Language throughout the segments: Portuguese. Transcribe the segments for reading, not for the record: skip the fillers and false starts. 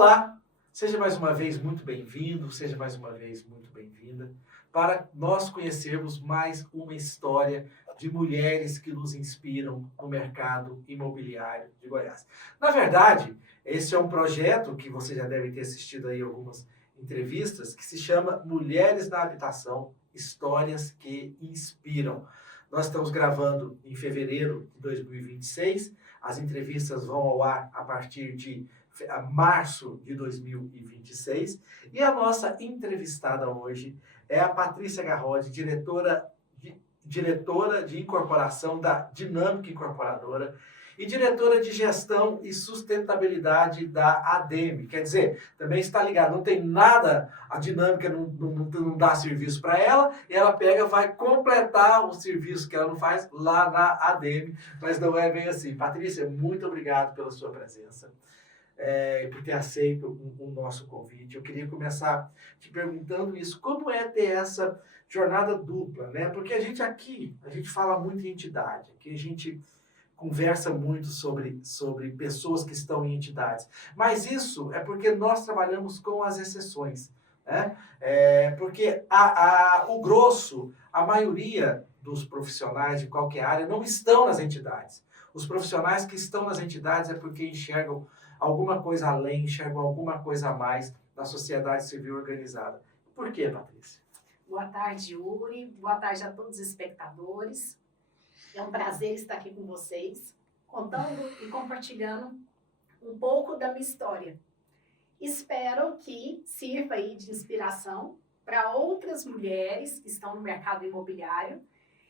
Olá, seja mais uma vez muito bem-vindo, seja mais uma vez muito bem-vinda, para nós conhecermos mais uma história de mulheres que nos inspiram no mercado imobiliário de Goiás. Na verdade, esse é um projeto que você já deve ter assistido aí algumas entrevistas, que se chama Mulheres na Habitação, Histórias que Inspiram. Nós estamos gravando em fevereiro de 2026, as entrevistas vão ao ar a partir de março de 2026. E a nossa entrevistada hoje é a Patrícia Garrodi, diretora de incorporação da Dinâmica Incorporadora e diretora de gestão e sustentabilidade da ADEME. Quer dizer, também está ligado, não tem nada, a Dinâmica não dá serviço para ela, e ela pega, vai completar o serviço que ela não faz lá na ADEME, mas não é bem assim. Patrícia, muito obrigado pela sua presença. Por ter aceito o nosso convite. Eu queria começar te perguntando isso, como é ter essa jornada dupla, né? Porque a gente fala muito em entidade, aqui a gente conversa muito sobre pessoas que estão em entidades, mas isso é porque nós trabalhamos com as exceções, né? Porque o grosso, a maioria dos profissionais de qualquer área não estão nas entidades. Os profissionais que estão nas entidades é porque enxergam alguma coisa além, enxergam alguma coisa a mais na sociedade civil organizada. Por quê, Patrícia? Boa tarde, Yuri. Boa tarde a todos os espectadores. É um prazer estar aqui com vocês, contando e compartilhando um pouco da minha história. Espero que sirva aí de inspiração para outras mulheres que estão no mercado imobiliário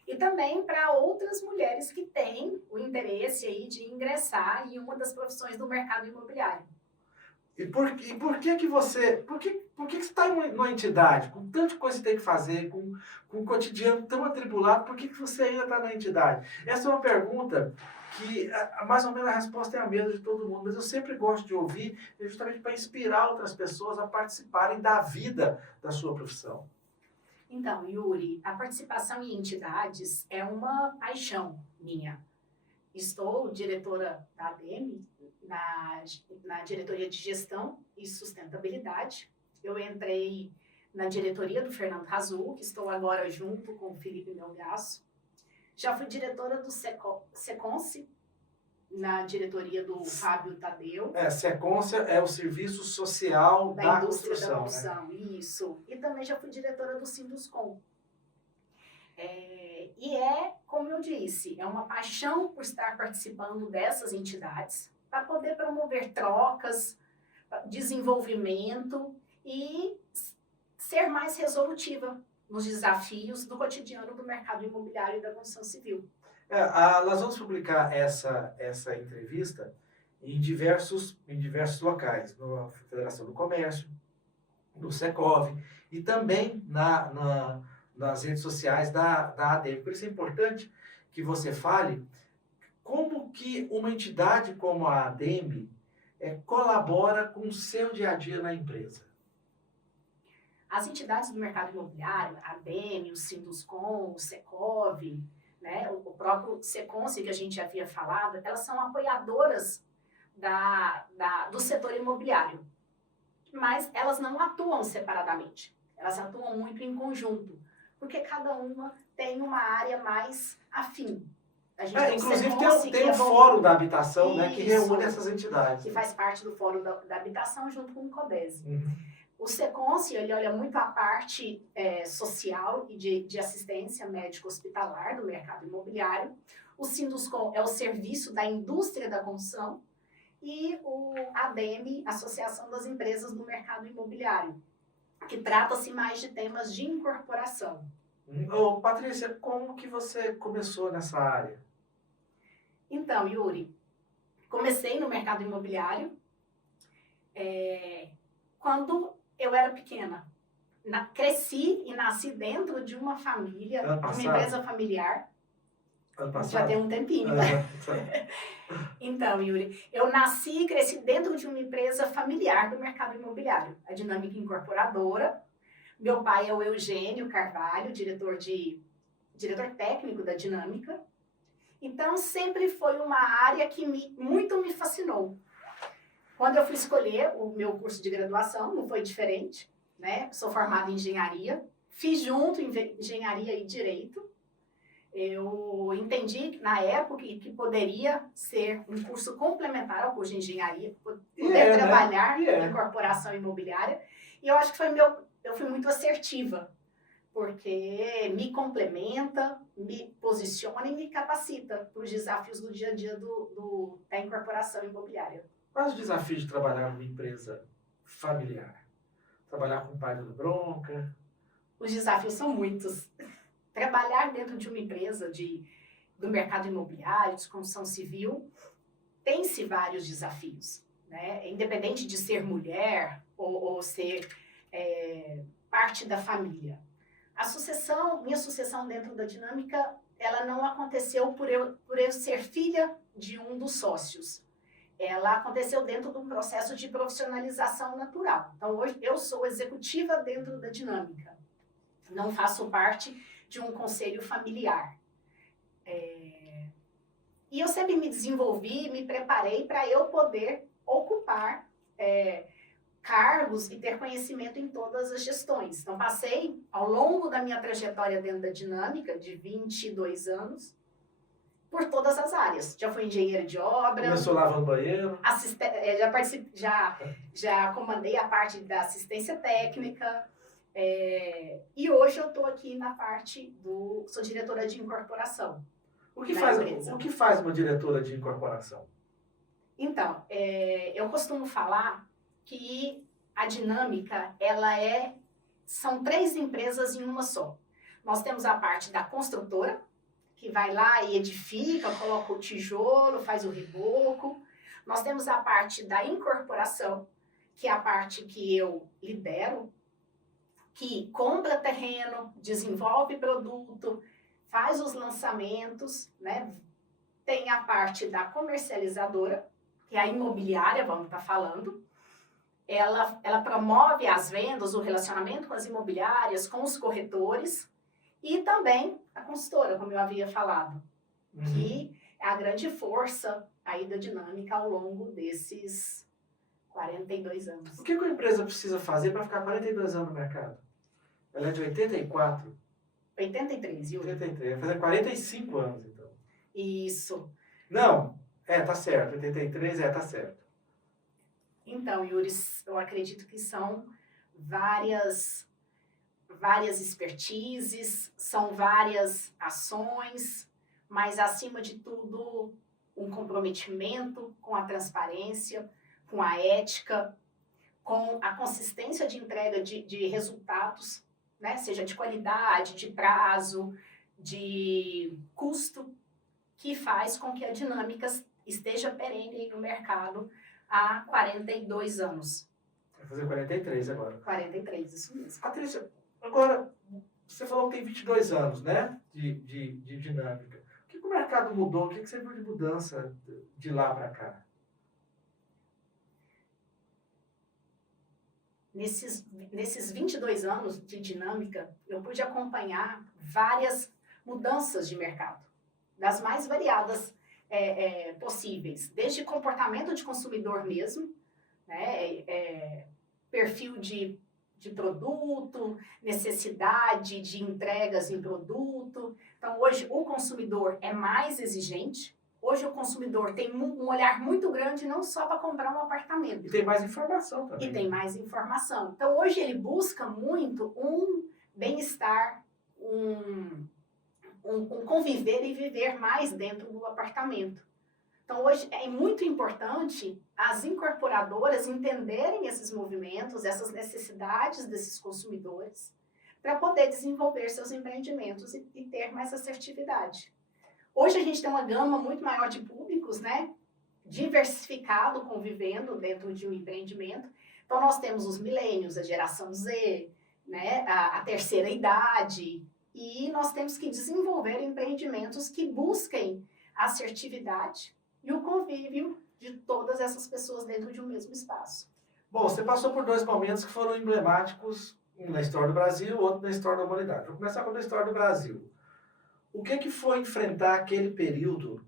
e também para outras mulheres que têm o interesse aí de ingressar em uma das profissões do mercado imobiliário. E por que você está em uma entidade, com tanta coisa que tem que fazer, com um cotidiano tão atribulado, por que você ainda está na entidade? Essa é uma pergunta que, mais ou menos, a resposta é a mesma de todo mundo, mas eu sempre gosto de ouvir, justamente para inspirar outras pessoas a participarem da vida da sua profissão. Então, Yuri, a participação em entidades é uma paixão minha. Estou diretora da ADEME, na diretoria de gestão e sustentabilidade. Eu entrei na diretoria do Fernando Razul, que estou agora junto com o Felipe Melgaço. Já fui diretora do Seconce, na diretoria do Fábio Tadeu. Seconce é o Serviço Social da Indústria Construção, da Construção, né? Isso. E também já fui diretora do Sinduscom. Como eu disse, é uma paixão por estar participando dessas entidades, para poder promover trocas, desenvolvimento e ser mais resolutiva nos desafios do cotidiano do mercado imobiliário e da construção civil. Nós vamos publicar essa entrevista em diversos locais, na Federação do Comércio, no Secov e também nas redes sociais da ADEME. Por isso é importante que você fale como que uma entidade como a ADEME colabora com o seu dia a dia na empresa. As entidades do mercado imobiliário, a ADEME, o Sinduscom, o Secov, né, o próprio Seconce, que a gente havia falado, elas são apoiadoras do setor imobiliário, mas elas não atuam separadamente, elas atuam muito em conjunto, porque cada uma tem uma área mais afim. Inclusive tem o Fórum da Habitação, né, que reúne essas entidades. Que faz parte do Fórum da Habitação junto com o CODESE. Uhum. O Seconce, ele olha muito a parte social e de assistência médico-hospitalar do mercado imobiliário. O Sinduscom é o serviço da indústria da construção. E o ADEME, Associação das Empresas do Mercado Imobiliário, que trata-se mais de temas de incorporação. Patrícia, como que você começou nessa área? Então, Yuri, comecei no mercado imobiliário quando eu era pequena. Cresci e nasci dentro de uma família, uma empresa familiar. Ano passado? Já tem um tempinho. Então, Yuri, eu nasci e cresci dentro de uma empresa familiar do mercado imobiliário, a Dinâmica Incorporadora. Meu pai é o Eugênio Carvalho, diretor técnico da Dinâmica. Então, sempre foi uma área que muito me fascinou. Quando eu fui escolher o meu curso de graduação, não foi diferente, né? Sou formada em engenharia, fiz junto engenharia e direito. Eu entendi na época que poderia ser um curso complementar ao curso de engenharia, poder trabalhar em corporação imobiliária. E eu acho que eu fui muito assertiva, porque me complementa, me posiciona e me capacita para os desafios do dia a dia da incorporação imobiliária. Quais os desafios de trabalhar numa empresa familiar? Trabalhar com o pai dando bronca? Os desafios são muitos. Trabalhar dentro de uma empresa do mercado imobiliário, de construção civil, tem-se vários desafios, né? Independente de ser mulher ou ser parte da família. Minha sucessão dentro da dinâmica, ela não aconteceu por eu ser filha de um dos sócios. Ela aconteceu dentro de um processo de profissionalização natural. Então, hoje, eu sou executiva dentro da dinâmica. Não faço parte de um conselho familiar. E eu sempre me desenvolvi, me preparei para eu poder ocupar cargos e ter conhecimento em todas as gestões. Então, passei, ao longo da minha trajetória dentro da dinâmica, de 22 anos, por todas as áreas. Já fui engenheira de obra. Começou lavando banheiro. Já comandei a parte da assistência técnica. E hoje eu estou aqui na parte sou diretora de incorporação. O que faz uma diretora de incorporação? Então, eu costumo falar que a dinâmica, são 3 empresas em uma só. Nós temos a parte da construtora, que vai lá e edifica, coloca o tijolo, faz o reboco. Nós temos a parte da incorporação, que é a parte que eu lidero, que compra terreno, desenvolve produto, faz os lançamentos, né? Tem a parte da comercializadora, que é a imobiliária, vamos estar falando. Ela promove as vendas, o relacionamento com as imobiliárias, com os corretores, e também a consultora, como eu havia falado, que é a grande força aí da dinâmica ao longo desses 42 anos. O que uma empresa precisa fazer para ficar 42 anos no mercado? Ela é de 84? 83, Yuri. 83, vai fazer 45 anos, então. Isso. Não, tá certo, 83, tá certo. Então, Yuri, eu acredito que são várias expertises, são várias ações, mas, acima de tudo, um comprometimento com a transparência, com a ética, com a consistência de entrega de resultados, né? Seja de qualidade, de prazo, de custo, que faz com que a dinâmica esteja perene no mercado há 42 anos. Vai fazer 43 agora. 43, isso mesmo. Patrícia, agora, você falou que tem 22 anos, né, de dinâmica. O que o mercado mudou? O que você viu de mudança de lá para cá? Nesses 22 anos de dinâmica, eu pude acompanhar várias mudanças de mercado, das mais variadas possíveis, desde comportamento de consumidor mesmo, né, perfil de produto, necessidade de entregas em produto. Então, hoje, o consumidor é mais exigente. Hoje, o consumidor tem um olhar muito grande, não só para comprar um apartamento. E tem mais informação também. E tem mais informação. Então, hoje, ele busca muito um bem-estar, um conviver e viver mais dentro do apartamento. Então, hoje, é muito importante as incorporadoras entenderem esses movimentos, essas necessidades desses consumidores, para poder desenvolver seus empreendimentos e ter mais assertividade. Hoje, a gente tem uma gama muito maior de públicos, né? Diversificado, convivendo dentro de um empreendimento. Então, nós temos os milênios, a geração Z, né? A terceira idade, e nós temos que desenvolver empreendimentos que busquem a assertividade e o convívio de todas essas pessoas dentro de um mesmo espaço. Bom, você passou por 2 momentos que foram emblemáticos, um na história do Brasil, outro na história da humanidade. Vou começar com a história do Brasil. O que foi enfrentar aquele período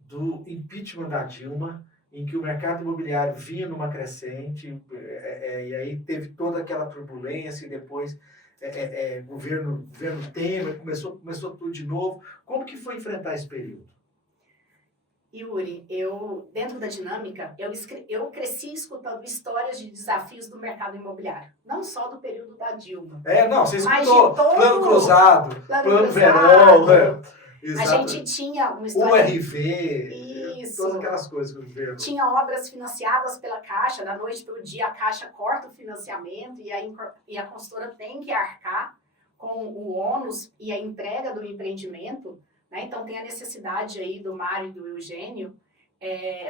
do impeachment da Dilma em que o mercado imobiliário vinha numa crescente, e aí teve toda aquela turbulência, e depois governo Temer, começou tudo de novo. Como que foi enfrentar esse período? Yuri, dentro da dinâmica, eu cresci escutando histórias de desafios do mercado imobiliário. Não só do período da Dilma. Não, você escutou Plano Cruzado, Plano Verão, a gente tinha uma história... URV, todas aquelas coisas que o governo... Tinha obras financiadas pela Caixa, da noite para o dia a Caixa corta o financiamento e a consultora tem que arcar com o ônus e a entrega do empreendimento. Então, tem a necessidade aí do Mário e do Eugênio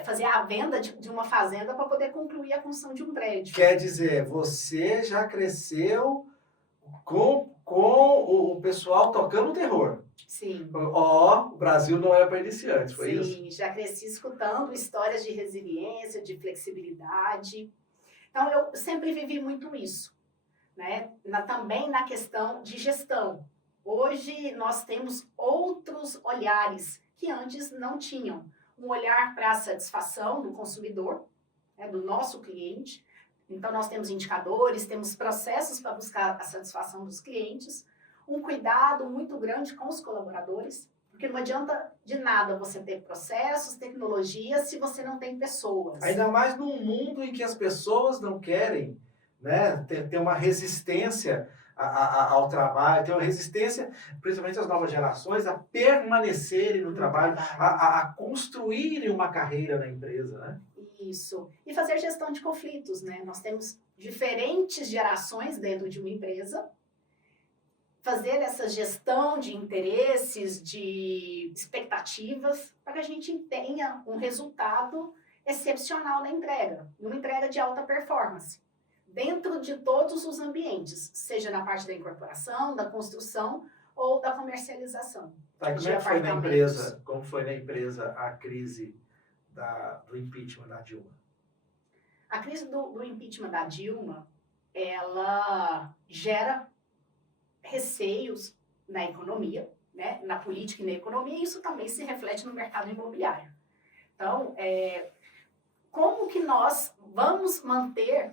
fazer a venda de uma fazenda para poder concluir a construção de um prédio. Quer dizer, você já cresceu com o pessoal tocando terror. Sim. O Brasil não é para iniciantes, foi isso? Sim, já cresci escutando histórias de resiliência, de flexibilidade. Então, eu sempre vivi muito isso, né? Também na questão de gestão. Hoje nós temos outros olhares que antes não tinham. Um olhar para a satisfação do consumidor, do nosso cliente. Então nós temos indicadores, temos processos para buscar a satisfação dos clientes. Um cuidado muito grande com os colaboradores, porque não adianta de nada você ter processos, tecnologias, se você não tem pessoas. Ainda mais num mundo em que as pessoas não querem, né, ter uma resistência ao trabalho, ter uma resistência, principalmente as novas gerações, a permanecerem no trabalho, a construírem uma carreira na empresa, né? Isso. E fazer gestão de conflitos, né? Nós temos diferentes gerações dentro de uma empresa. Fazer essa gestão de interesses, de expectativas, para que a gente tenha um resultado excepcional na entrega, uma entrega de alta performance. Dentro de todos os ambientes, seja na parte da incorporação, da construção ou da comercialização. Como foi na empresa a crise do impeachment da Dilma? A crise do impeachment da Dilma, ela gera receios na economia, né, na política e na economia, e isso também se reflete no mercado imobiliário. Então, como que nós vamos manter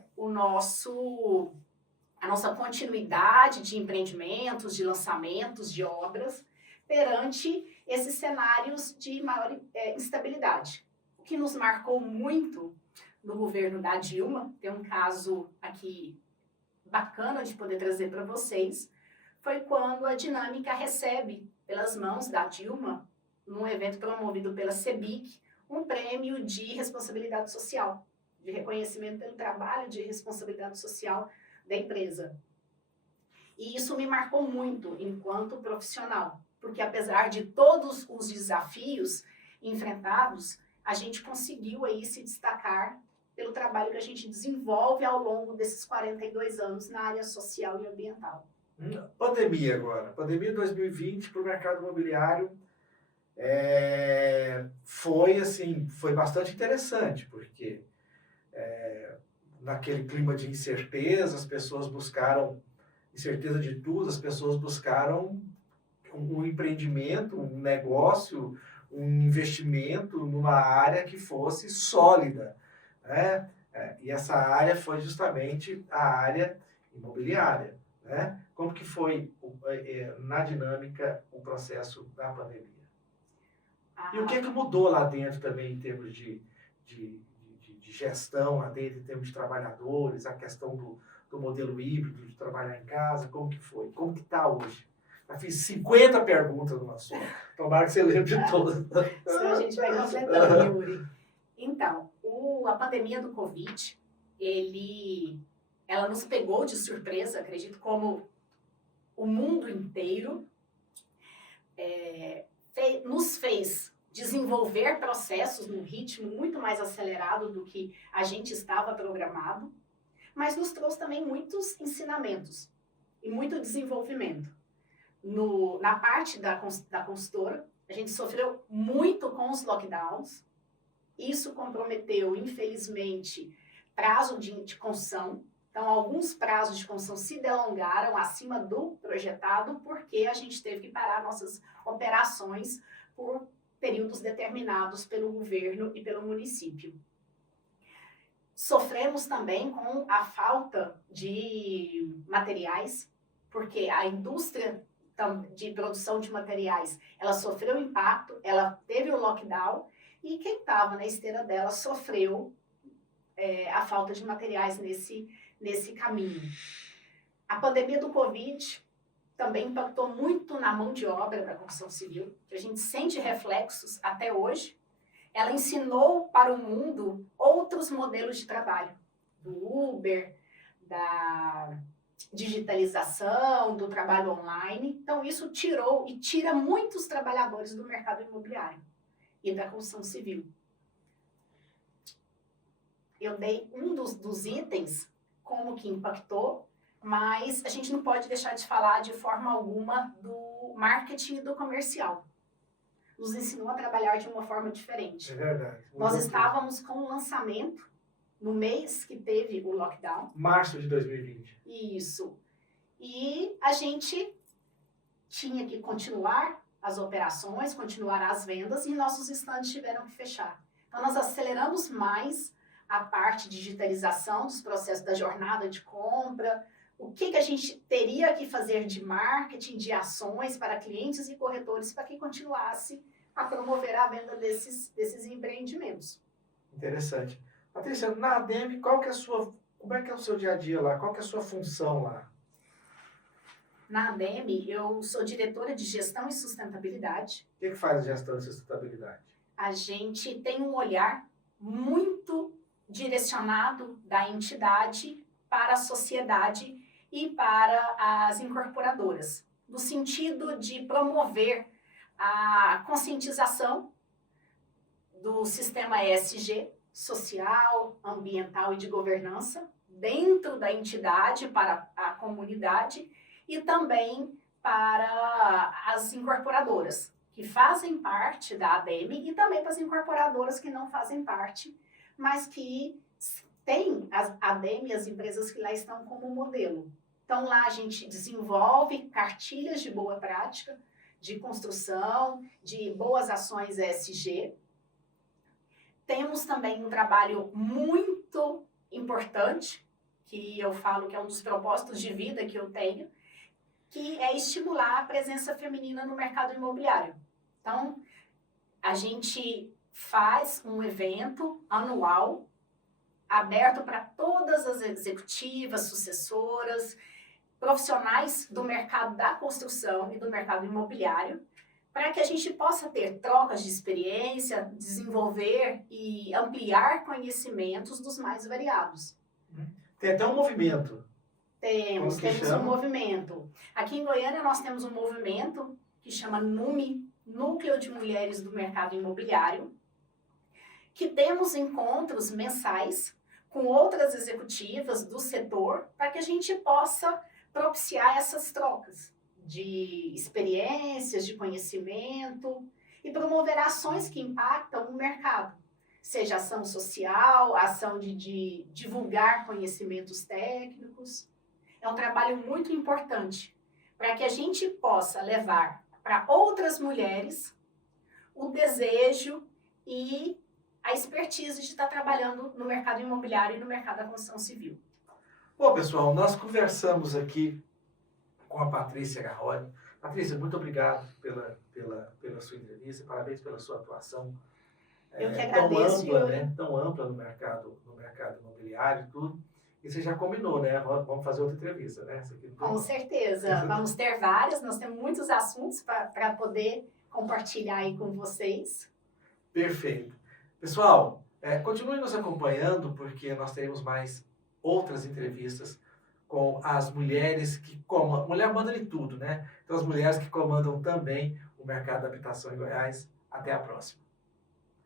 a nossa continuidade de empreendimentos, de lançamentos, de obras, perante esses cenários de maior instabilidade? O que nos marcou muito no governo da Dilma, tem um caso aqui bacana de poder trazer para vocês, foi quando a Dinâmica recebe, pelas mãos da Dilma, num evento promovido pela CEBIC, um prêmio de responsabilidade social, de reconhecimento pelo trabalho de responsabilidade social da empresa. E isso me marcou muito enquanto profissional, porque apesar de todos os desafios enfrentados, a gente conseguiu aí se destacar pelo trabalho que a gente desenvolve ao longo desses 42 anos na área social e ambiental. Pandemia agora, pandemia 2020 para o mercado imobiliário foi bastante interessante, porque naquele clima de incerteza, as pessoas buscaram, incerteza de tudo, as pessoas buscaram um empreendimento, um negócio, um investimento numa área que fosse sólida, né? E essa área foi justamente a área imobiliária, né? Como que foi, na Dinâmica, o processo da pandemia? E o que é que mudou lá dentro também em termos de gestão lá dentro, em termos de trabalhadores, a questão do modelo híbrido, de trabalhar em casa, como que foi? Como que está hoje? Eu fiz 50 perguntas numa só. Tomara que você lembre de todas. Senão a gente vai completando, Yuri. Então, a pandemia do Covid, ela nos pegou de surpresa, acredito, como o mundo inteiro, nos fez desenvolver processos num ritmo muito mais acelerado do que a gente estava programado, mas nos trouxe também muitos ensinamentos e muito desenvolvimento. Na parte da consultora, a gente sofreu muito com os lockdowns, isso comprometeu, infelizmente, prazo de construção. Então, alguns prazos de construção se delongaram acima do projetado, porque a gente teve que parar nossas operações por períodos determinados pelo governo e pelo município. Sofremos também com a falta de materiais, porque a indústria de produção de materiais, ela sofreu impacto, ela teve o lockdown, e quem estava na esteira dela sofreu a falta de materiais nesse caminho. A pandemia do Covid também impactou muito na mão de obra da construção civil, que a gente sente reflexos até hoje. Ela ensinou para o mundo outros modelos de trabalho, do Uber, da digitalização, do trabalho online. Então, isso tirou e tira muitos trabalhadores do mercado imobiliário e da construção civil. Eu dei um dos itens, como que impactou, mas a gente não pode deixar de falar de forma alguma do marketing e do comercial. Nos ensinou a trabalhar de uma forma diferente. É verdade. Nós estávamos com o lançamento no mês que teve o lockdown. Março de 2020. Isso. E a gente tinha que continuar as operações, continuar as vendas, e nossos estandes tiveram que fechar. Então, nós aceleramos mais a parte de digitalização dos processos da jornada de compra, o que a gente teria que fazer de marketing, de ações para clientes e corretores para que continuasse a promover a venda desses empreendimentos. Interessante. Patrícia, na ADEME, como é que é o seu dia a dia lá? Qual que é a sua função lá? Na ADEME, eu sou diretora de gestão e sustentabilidade. O que faz a gestão de sustentabilidade? A gente tem um olhar muito direcionado da entidade para a sociedade e para as incorporadoras, no sentido de promover a conscientização do sistema ESG, social, ambiental e de governança, dentro da entidade para a comunidade e também para as incorporadoras, que fazem parte da ADEME, e também para as incorporadoras que não fazem parte, mas que têm a ADEME e as empresas que lá estão como modelo. Então, lá a gente desenvolve cartilhas de boa prática, de construção, de boas ações ESG. Temos também um trabalho muito importante, que eu falo que é um dos propósitos de vida que eu tenho, que é estimular a presença feminina no mercado imobiliário. Então, a gente faz um evento anual, aberto para todas as executivas, sucessoras, profissionais do mercado da construção e do mercado imobiliário, para que a gente possa ter trocas de experiência, desenvolver e ampliar conhecimentos dos mais variados. Tem até um movimento. Temos um movimento. Aqui em Goiânia nós temos um movimento que chama NUME, Núcleo de Mulheres do Mercado Imobiliário, que temos encontros mensais com outras executivas do setor para que a gente possa propiciar essas trocas de experiências, de conhecimento e promover ações que impactam o mercado, seja ação social, ação de divulgar conhecimentos técnicos. É um trabalho muito importante para que a gente possa levar para outras mulheres o desejo e a expertise de estar trabalhando no mercado imobiliário e no mercado da construção civil. Bom, pessoal, nós conversamos aqui com a Patrícia Garrone. Patrícia, muito obrigado pela sua entrevista, parabéns pela sua atuação Eu que agradeço, tão ampla, né? Tão ampla no mercado imobiliário e tudo. E você já combinou, né? Vamos fazer outra entrevista, né? Com certeza, vamos ter várias, nós temos muitos assuntos para poder compartilhar aí com vocês. Perfeito. Pessoal, continue nos acompanhando, porque nós teremos mais outras entrevistas com as mulheres que comandam. Mulher manda de tudo, né? Então, as mulheres que comandam também o mercado da habitação em Goiás. Até a próxima.